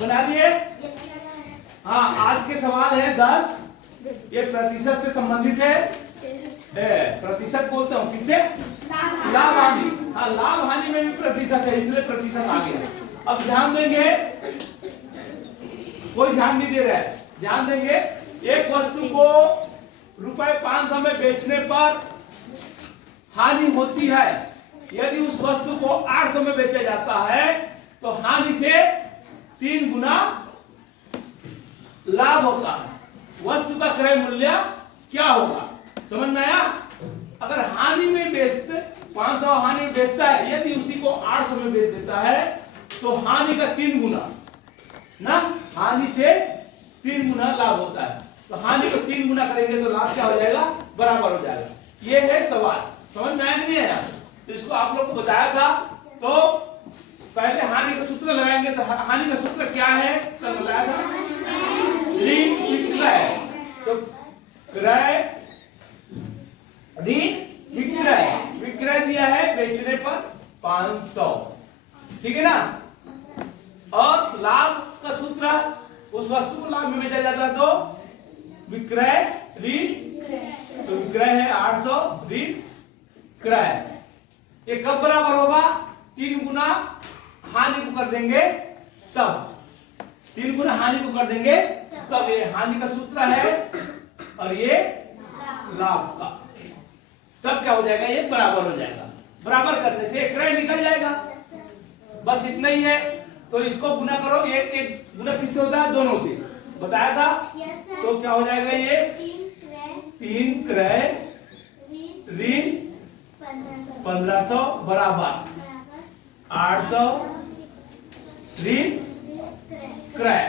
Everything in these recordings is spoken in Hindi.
बना लिए? हाँ, आज के सवाल है 10। ये प्रतिशत से संबंधित है। प्रतिशत बोलते हो किससे? लाभ हानि। हाँ, लाभ हानि में भी प्रतिशत है, इसलिए प्रतिशत आ गया। अब ध्यान देंगे, कोई ध्यान नहीं दे रहा है, ध्यान देंगे। एक वस्तु को ₹500 में बेचने पर हानि होती है। यदि उस वस्तु को 800 में बेचा जाता है तो हानि से 3 गुना लाभ होता है। वस्तु का क्रय मूल्य क्या होगा? समझ में आया? अगर हानि में बेचते 500 हानि में बेचता है, यदि उसी को 800 में बेच देता है तो हानि का 3 गुना ना, हानि से 3 गुना लाभ होता है। तो हानि को 3 गुना करेंगे तो लाभ क्या हो जाएगा? बराबर हो जाएगा। ये है सवाल। समझ में आया नहीं आया? तो इसको आप लोग को बताया था। तो पहले हानि का सूत्र लगाएंगे। तो हानि का सूत्र क्या है? तो बताया था, ऋण विक्रय। तो क्रय ऋण विक्रय, विक्रय दिया है बेचने पर 500, ठीक है ना। और लाभ का सूत्र, उस वस्तु को लाभ में बेचा जाता है तो विक्रय ऋण, तो विक्रय है 800 ऋण क्रय। ये कब बराबर होगा? 3 गुना हानि को कर देंगे तब, 3 गुना हानि को कर देंगे तब। ये हानि का सूत्र है और ये लाभ का, तब क्या हो जाएगा? ये बराबर हो जाएगा। बराबर करने से क्रय निकल जाएगा। बस इतना ही है। तो इसको गुना करो, एक गुना किससे होता है? दोनों से बताया था। तो क्या हो जाएगा? ये 3 क्रय ऋण 1500 बराबर 800 ऋण क्रय,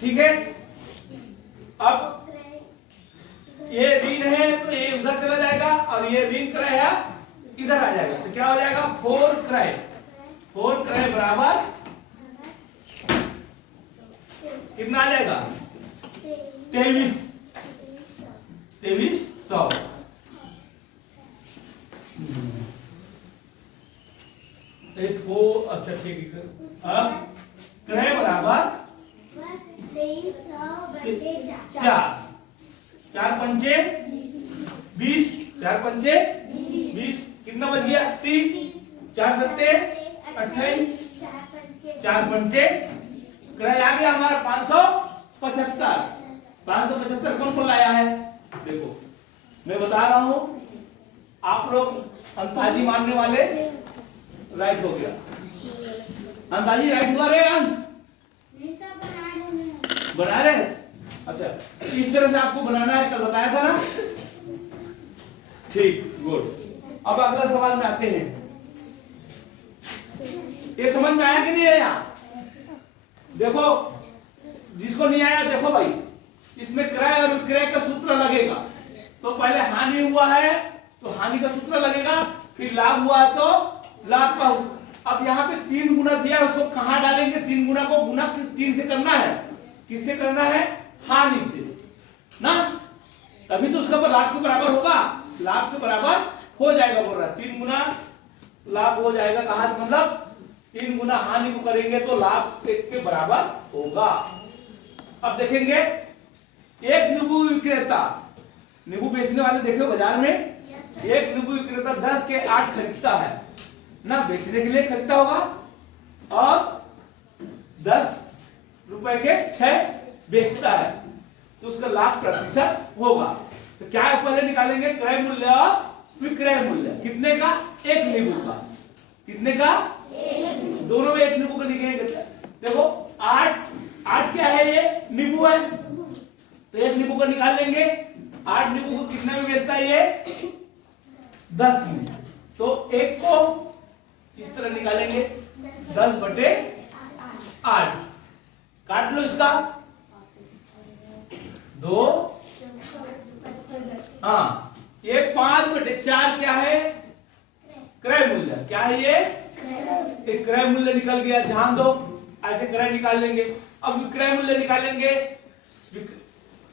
ठीक है। अब ये ऋण है तो ये उधर चला जाएगा और ये ऋण क्रय है इधर आ जाएगा। तो क्या हो जाएगा? 4 क्रय बराबर कितना आ जाएगा? 2300। अच्छा ठीक है। अब क्रय बराबर 4 पंचे 20, 4 पंचे 20, कितना बच गया? 3, 4 सत्ते 28, 4 पंचे क्रय आ गया हमारा 575। 575 कौन कौन लाया है? देखो मैं बता रहा हूं, आप लोग अंताजी मारने वाले राइट हो गया। अंताजी राइट हुआ रे अंश? बना रहे? अच्छा, इस तरह से आपको बनाना है, कल बताया था ना। ठीक, गुड। अब अगला सवाल में आते हैं। ये समझ में आया कि नहीं आया? देखो, जिसको नहीं आया देखो भाई, इसमें क्रय और विक्रय का सूत्र लगेगा। तो पहले हानि हुआ है तो हानि का सूत्र लगेगा, फिर लाभ हुआ है तो लाभ का। अब यहाँ पे 3 गुना दिया, उसको कहाँ डालेंगे? 3 गुना को गुना 3 से करना है। किससे करना है? हानि से ना, तभी तो उसका लाभ के बराबर होगा, लाभ के बराबर हो जाएगा। बोल रहा है 3 गुना लाभ हो जाएगा। कहा मतलब 3 गुना हानि को करेंगे तो लाभ 1 के बराबर होगा। अब देखेंगे, एक नींबू विक्रेता, नींबू बेचने वाले देखो बाजार में, एक नींबू विक्रेता 10 के 8 खरीदता है ना, बेचने के लिए खरीदता होगा, और 10 रुपए के 6 बेचता है, तो उसका लाभ प्रतिशत होगा। तो क्या पहले निकालेंगे? क्रय मूल्य और विक्रय मूल्य। कितने का? एक नींबू का। कितने का? दोनों में एक नींबू का लिखेंगे। देखो 8 क्या है? ये नींबू है, तो एक नींबू का निकाल लेंगे। 8 नींबू को कितने में बेचता है? ये 10 में। तो एक को इस तरह निकालेंगे, 10/8। काट लो इसका 2। हाँ, ये 5/4 क्या है? क्रय मूल्य। क्या है ये? एक क्रय मूल्य निकल गया। ध्यान दो, ऐसे क्रय निकाल लेंगे। अब विक्रय मूल्य निकालेंगे।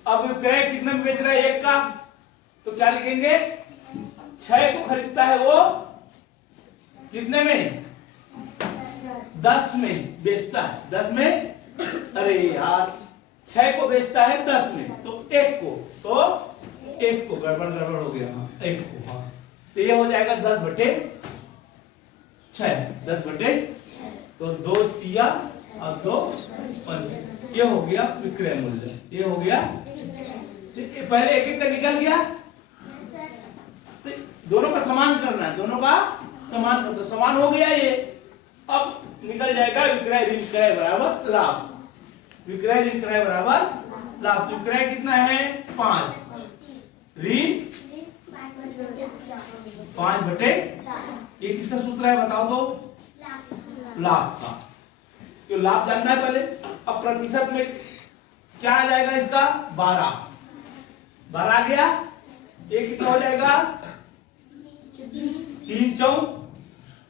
अब विक्रय कितना में बेच रहा है? 1 का, तो क्या लिखेंगे? 6 को खरीदता है वो कितने में? 10 में बेचता है, 10 में, अरे यार 6 को बेचता है 10 में, तो 1 को गड़बड़ हो गया, हाँ 1 को, हाँ तो ये हो जाएगा 10/6, 10/6, तो 2 तिया और 2 पंच, ये हो गया विक्रय मूल्य, ये हो गया। पहले एक एक का निकल गया, तो दोनों का समान करना है, दोनों का समान कर दो, समान हो गया ये। अब निकल जाएगा विक्रय ऋण क्रय बराबर लाभ, विक्रय ऋण क्रय बराबर लाभ। तो विक्रय कितना है 5, ऋण 5/4, ये किसका सूत्र है बताओ तो, लाभ का। तो लाभ जानना है पहले। अब प्रतिशत में क्या आ जाएगा इसका 12 आ गया, ये कितना हो जाएगा 3 4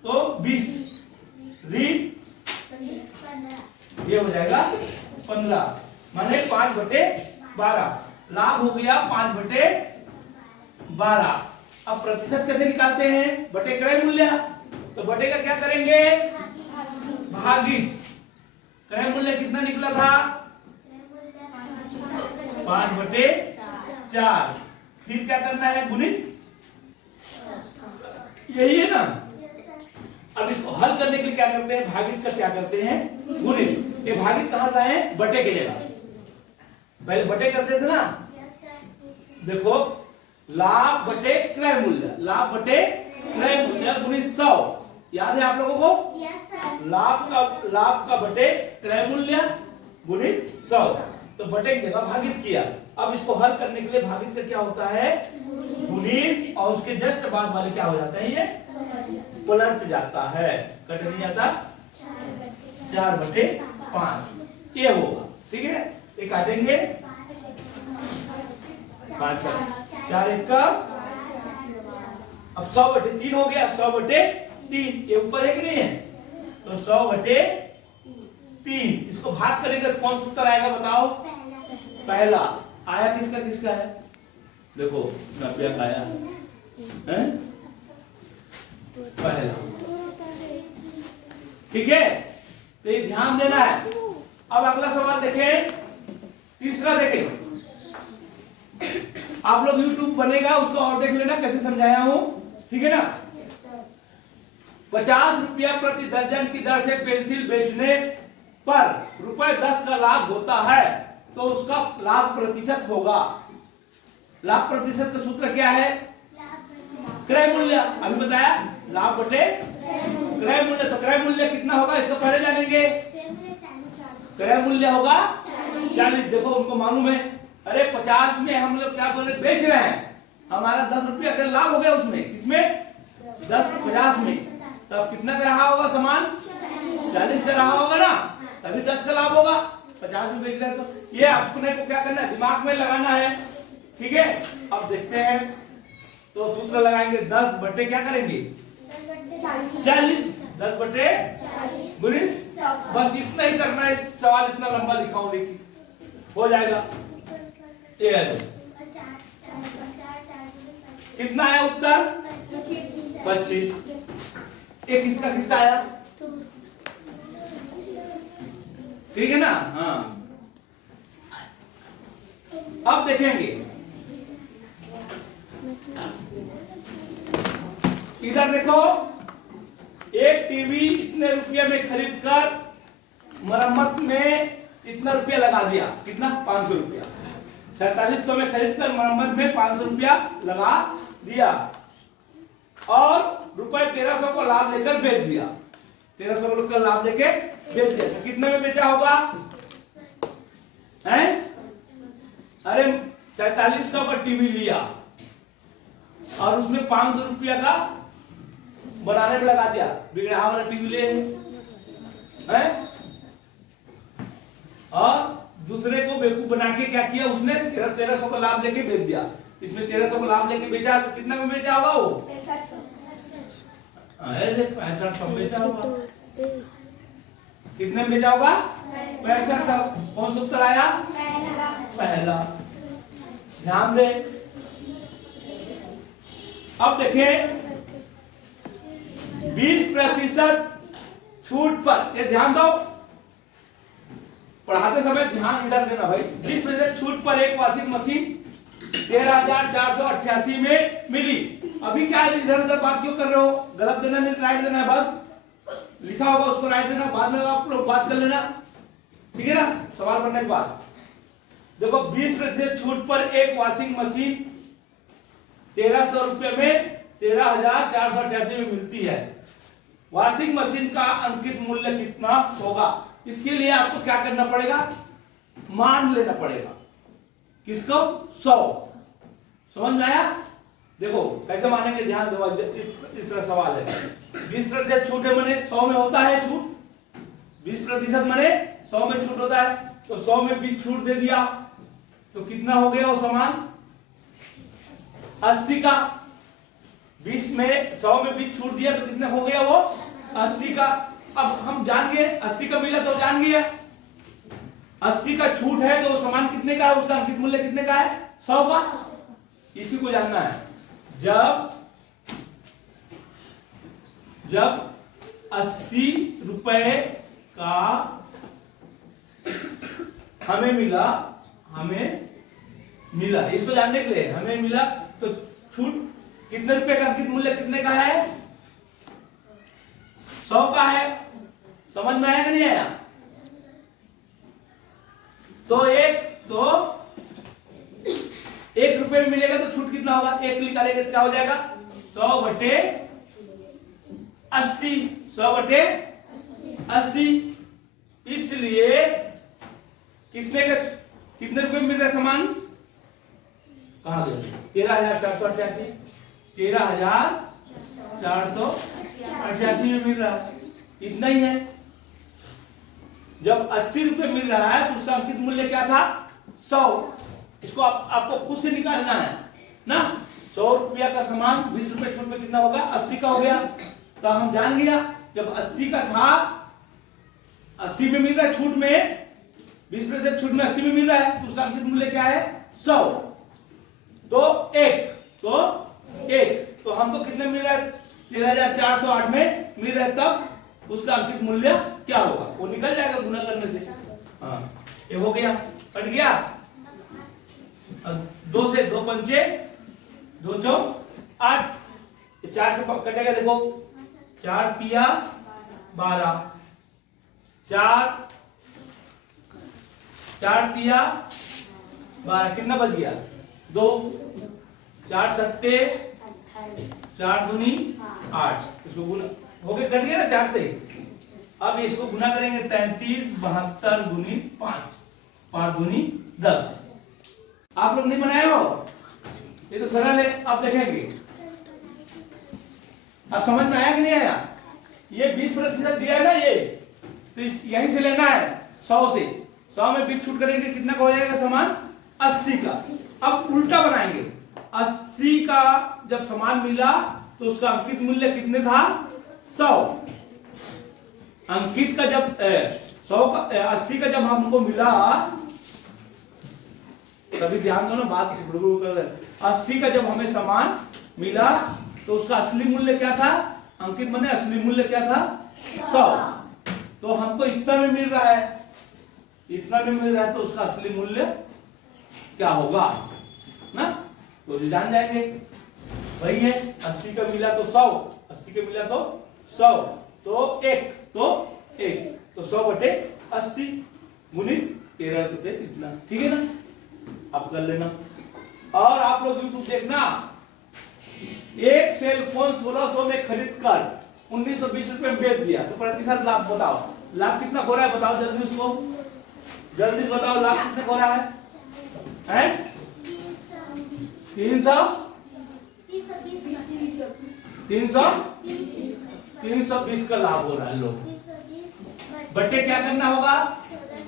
तो 20, ऋण ये हो जाएगा 15, माने 5/12, लाभ हो गया 5/12। अब प्रतिशत कैसे निकालते हैं, बटे क्रय मूल्य, तो बटे का क्या करेंगे भागित, क्रय मूल्य कितना निकला था 5/4, फिर क्या करना है गुणित, यही है ना। अब इसको हल करने के लिए क्या करते हैं, भागित का क्या करते हैं गुणित। ये भागित कहां से है, बटे के जगह, पहले बटे करते थे ना, देखो लाभ बटे क्रय मूल्य, लाभ बटे क्रय मूल्य गुणित 100, याद है आप लोगों को, लाभ का बटे क्रय मूल्य गुणित 100, तो बटे की जगह भागित किया। अब इसको हल करने के लिए भागित का क्या होता है गुणित, और उसके जस्ट बाद वाले क्या हो जाते हैं, ये पलट जाता है, कट नहीं जाता, 4/5 ये होगा, ठीक है। ये काटेंगे 5 4 1 का, अब 100/3 हो गया, 100/3, ये ऊपर है कि नहीं है, तो 100/3, इसको भाग करेंगे तो कौन सूत्र आएगा बताओ, पहला आया, किसका किसका है, देखो 90 का आया है पहला, ठीक है, तो ये ध्यान देना है। अब अगला सवाल देखें, तीसरा देखें, आप लोग YouTube बनेगा उसको और देख लेना कैसे समझाया हूं, ठीक है ना। 50 रुपया प्रति दर्जन की दर से पेंसिल बेचने पर ₹10 का लाभ होता है, तो उसका लाभ प्रतिशत होगा। लाभ प्रतिशत का सूत्र क्या है, क्रय मूल्य, अभी बताया, लाभ बटे क्रय मूल्य, तो क्रय मूल्य कितना होगा इसको पहले जानेंगे, क्रय मूल्य होगा 40। देखो उनको मालूम है, अरे 50 में हम लोग क्या बोल रहे बेच रहे हैं, हमारा 10 रुपया का लाभ हो गया उसमें, किसमें 50 में, तब कितना का रहा होगा सामान 40 का रहा होगा ना, तभी 10 का लाभ होगा, 50 में बेच रहे हैं। तो ये अपने को क्या करना है, दिमाग में लगाना है, ठीक है। अब देखते हैं, तो सूत्र लगाएंगे 10 बटे क्या करेंगे 40, 10 बटे गुणित, बस इतना ही करना है, सवाल इतना लंबा लिखा हूं लेकिन हो जाएगा। कितना है उत्तर 25, ये किसका किसका आया, ठीक है ना, हाँ। अब देखेंगे इधर देखो, एक टीवी इतने रुपये में खरीदकर मरम्मत में इतना रुपया लगा दिया, कितना 500 रुपया, 4700 में खरीदकर मरम्मत में 500 रुपया लगा दिया, और ₹1300 को लाभ लेकर बेच दिया, 1300 का लाभ लेके बेच दिया, तो कितने में बेचा होगा, हैं? अरे 4700 का टीवी लिया और उसमें 500 रुपया का बनाने में लगा दिया, बिगड़ा वाला टीवी ले हैं, और दूसरे को बेवकूफ बना के क्या किया उसने 1300 का लाभ लेके बेच दिया, इसमें 1300 का लाभ लेके बेचा, तो कितना में बेचा होगा वो 6500 बेचा होगा, कितने में बेचा होगा 6500। कौन सा उत्तर आया, पहला, ध्यान दे। अब देखें 20% छूट पर, ये ध्यान दो, पढ़ाते समय ध्यान इधर देना भाई। 20% छूट पर एक वॉशिंग मशीन 13,488 में मिली। अभी क्या है, इधर उधर बात क्यों कर रहे हो? गलत देना नहीं, राइट देना है, बस लिखा होगा उसको राइट देना, बाद में आप लोग बात कर लेना, ठीक है ना। सवाल पढ़ने के बाद देखो, 20% छूट पर एक वॉशिंग मशीन 1300 रुपए में 13,488 में मिलती है। वॉशिंग मशीन का अंकित मूल्य कितना होगा? इसके लिए आपको क्या करना पड़ेगा, मान लेना पड़ेगा। किसको? 100। समझ में आया? देखो कैसे मानेंगे, ध्यान दो, इस तरह सवाल है। 20% छूट है माने 100 में होता है छूट, 20% माने 100 में छूट होता है, तो 100 में 20 छूट दे दिया तो कितना हो गया वो सामान? 80 का। 20 में 100 में 20 छूट दिया तो कितना हो गया वो? 80 का। अब हम जान गए 80 का मिला तो जान गए 80 का छूट है तो सामान कितने का है, उसका अंकित मूल्य कितने का है? 100 का। इसी को जानना है। जब 80 रुपए का हमें मिला, इसको जानने के लिए हमें मिला तो छूट कितने रुपए का, अंकित मूल्य कितने का है? 100 का है। समझ में आया कि नहीं आया? तो एक रुपए में मिलेगा तो छूट कितना होगा? एक निकालेंगे क्या हो जाएगा? 100/80। 100/80। इसलिए कितने रुपए में मिल रहा है सामान? कहां गया? 13,488। 13,488 में मिल रहा है, इतना ही है। जब 80 रुपए मिल रहा है तो उसका अंकित मूल्य क्या था? 100। इसको आपको खुद से निकालना है ना। 100 रुपया का सामान 20 रुपए छूट में कितना होगा? 80 का हो गया। तो हम जान गया जब 80 का था, 80 में मिल रहा है छूट में, 20% छूट में 80 में मिल रहा है तो उसका अंकित मूल्य क्या है? 100। तो एक तो हमको कितने मिल रहा है? 13,408 में मिल रहा है, तब उसका अंकित मूल्य क्या होगा? वो निकल जाएगा गुना करने से। हाँ, ये हो गया, कट गया। 2 से 2 पंचे 2 चौक 8, 4 से कटेगा, देखो 4 तिया 12, 4 तिया 12, कितना बच गया? 2, 4 सत्ते 4 दूनी 8, इसको गुना हो गया, कट गया ना 4 से। अब इसको गुना करेंगे 33 72 गुनी 5, 5 दूनी 10। आप लोग नहीं बनाए हो? ये तो सरल है। अब देखेंगे, अब समझ में आया कि नहीं आया? ये 20% दिया है ना, ये तो यहीं से लेना है 100 से। 100 में 20 छूट करेंगे, कितना का हो जाएगा सामान? 80 का। अब उल्टा बनाएंगे, 80 का जब सामान मिला तो उसका अंकित मूल्य कितने था? 100। अंकित का जब 100 का 80 का जब हमको मिला, तभी ध्यान दो ना, बात 80 का जब हमें सामान मिला तो उसका असली मूल्य क्या था? अंकित माने असली मूल्य क्या था? 100। तो हमको इतना में मिल रहा है, इतना में मिल रहा है, तो उसका असली मूल्य क्या होगा ना, तो जान जाएंगे। वही है, 80 का मिला तो 100, 80 का मिला तो 100, तो 1 तो 100/80 गुणित 13 रुपए, इतना। ठीक है ना? आप कर लेना। और आप लोग यूट्यूब देखना, एक सेल फोन 1600 में खरीद कर 1920 रुपए में बेच दिया तो प्रतिशत लाभ बताओ। लाभ कितना हो रहा है बताओ जल्दी, उसको जल्दी बताओ, लाभ कितना हो रहा है? 320 का लाभ हो रहा है। लोग बट्टे क्या करना होगा?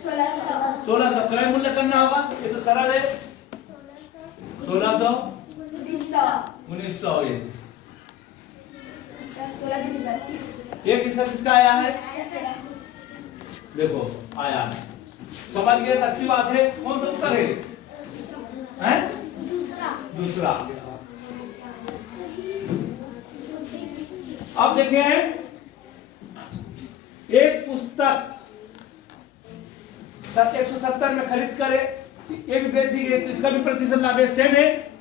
1600 क्रय मूल्य करना होगा। ये तो सरल है, 1600 1900। ये किसका आया है? देखो आया है, समझ गए? अच्छी बात है। कौन सा उत्तर है? दूसरा। अब देखें, पुस्तक 170 में खरीद करे, ये भी बेच दी गई, तो इसका भी प्रतिशत लाभ सेम है।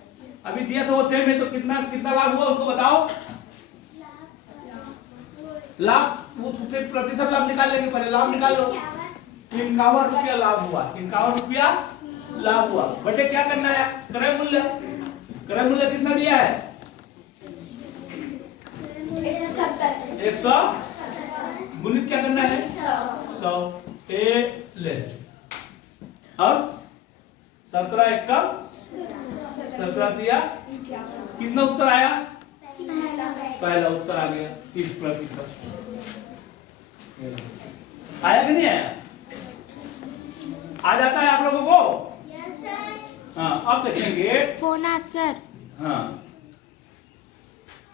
अभी दिया था वो सेम है, तो कितना कितना लाभ हुआ उसको बताओ। लाभ वो प्रतिशत लाभ निकाल लेंगे, पहले लाभ निकाल लो। 51 रुपया लाभ हुआ, 51 रुपया लाभ हुआ। बटे क्या करना है, क्रय मूल्य। क्रय मूल्य कितना दिया है 100 गुणित क्या करना है 100 ए ले। अब 17 एक कम 17 दिया, कितना उत्तर आया, पहला उत्तर आ गया 30%। आया कि नहीं आया, आ जाता है आप लोगों को। हाँ अब देखेंगे फोन आ सर। हाँ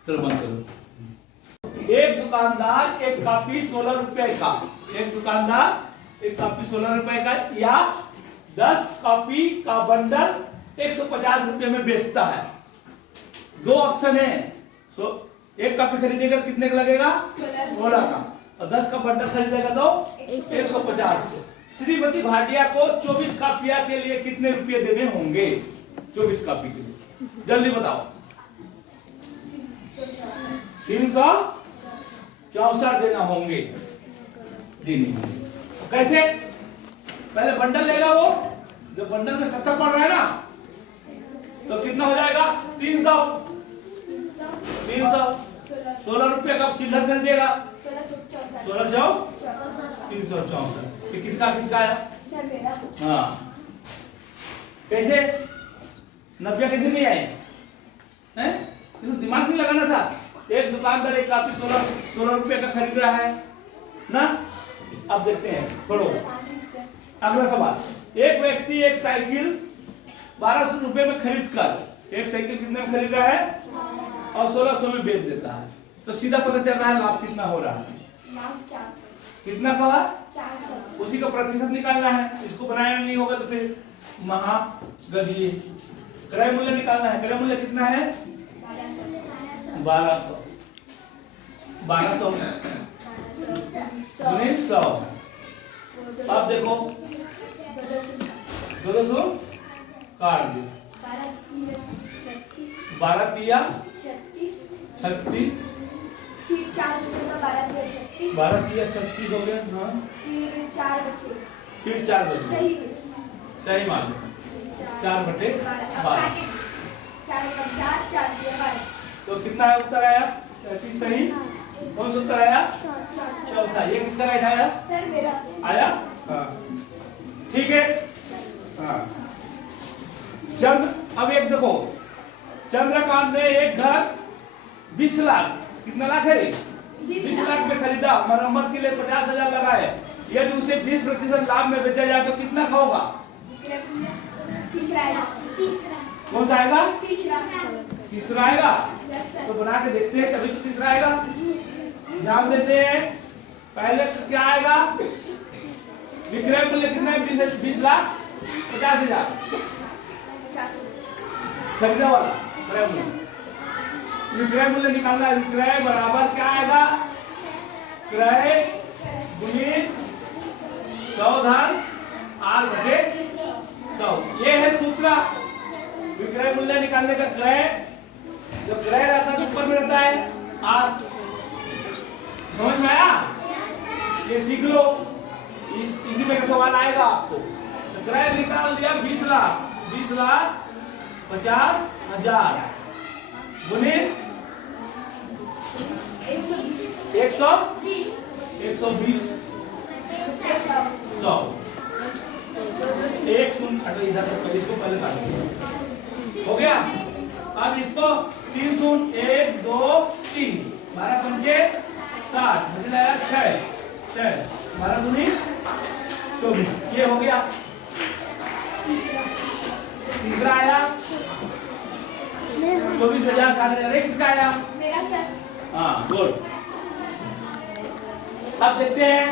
चलो बंद करो। एक दुकानदार एक कॉपी 16 रुपए का, एक दुकानदार एक कॉपी 16 रुपए का या 10 कॉपी का बंडल 150 रुपए में बेचता है। दो ऑप्शन है, एक कॉपी खरीदेगा कितने का लगेगा 16 का, और 10 का बंडल खरीदेगा तो 150। श्रीमती भाटिया को 24 कापियां के लिए कितने रुपए देने होंगे, 24 कॉपी के लिए जल्दी बताओ। 364 देना होंगे, देने होंगे। कैसे, पहले बंडल लेगा वो, जो बंडल में 70 पड़ रहा है ना, तो कितना हो जाएगा 300 16 रुपये का चिल्लर कर देगा, 16 जाओ 364। ये किसका किसका है हाँ, कैसे 90 कैसे नहीं आए हैं, दिमाग नहीं लगाना था। एक दुकानदार एक कॉपी 16 रुपये का खरीद रहा है ना। अब देखते हैं, पढ़ो अगला सवाल। एक व्यक्ति एक साइकिल 1200 रुपए में खरीद कर, एक साइकिल कितने में खरीद रहा है और 1600 में बेच देता है, तो सीधा पता चल रहा है लाभ कितना हो रहा है, कितना का, उसी का प्रतिशत निकालना है। इसको बनाया नहीं होगा तो फिर महागधी। क्रय मूल्य निकालना है, क्रय मूल्य कितना है 1200 गुणित 100। अब देखो 200 काट दो, 12 तिया 36, फिर 4 बचेगा, 12 तिया 36 हो गया। हाँ फिर 4 बचे, फिर 4 बचे, सही सही मान लो 4 बटे 12, 4 12। तो कितना है उत्तर आया 30 सही। कौन सा उत्तर आया चौथा। ये किसका राइट आया सर मेरा आया हाँ ठीक है। हाँ चंद्र, अब एक देखो, चंद्रकांत ने एक घर 20 लाख, कितना लाख है 20 लाख में खरीदा, मरम्मत के लिए 50,000 लगाए। यदि उसे 20% लाभ में बेचा जाए तो कितना का होगा, तीसरा आएगा, कौन सा आएगा तीसरा आएगा। तो बना के देखते हैं तभी तो तीसरा आएगा। ध्यान देते हैं, पहले तो क्या आएगा, विक्रय मूल्य कितना है 20 लाख 50,000 खरीदा वाला क्रय मूल्य। विक्रय मूल्य निकालना है, विक्रय बराबर क्या आएगा, क्रय गुणित 100 धन R बटे 100। ये है सूत्र विक्रय मूल्य निकालने का। क्रय जो क्रय रहता है ऊपर में रहता है R, समझ में आया, ये सीख लो, इसी में सवाल आएगा आपको। तो क्रय निकाल दिया 20 लाख 50,000 गुणित 120 100 एक शून्य इधर इसको पहले काट हो गया। अब इसको 3 शून्य 1 2 3 12 पंचे 60 बचला 6 12 दूनी 24, ये हो गया। तीसरा आया 24,000 60,000। किसका आया मेरा सर। हाँ गुड। अब देखते हैं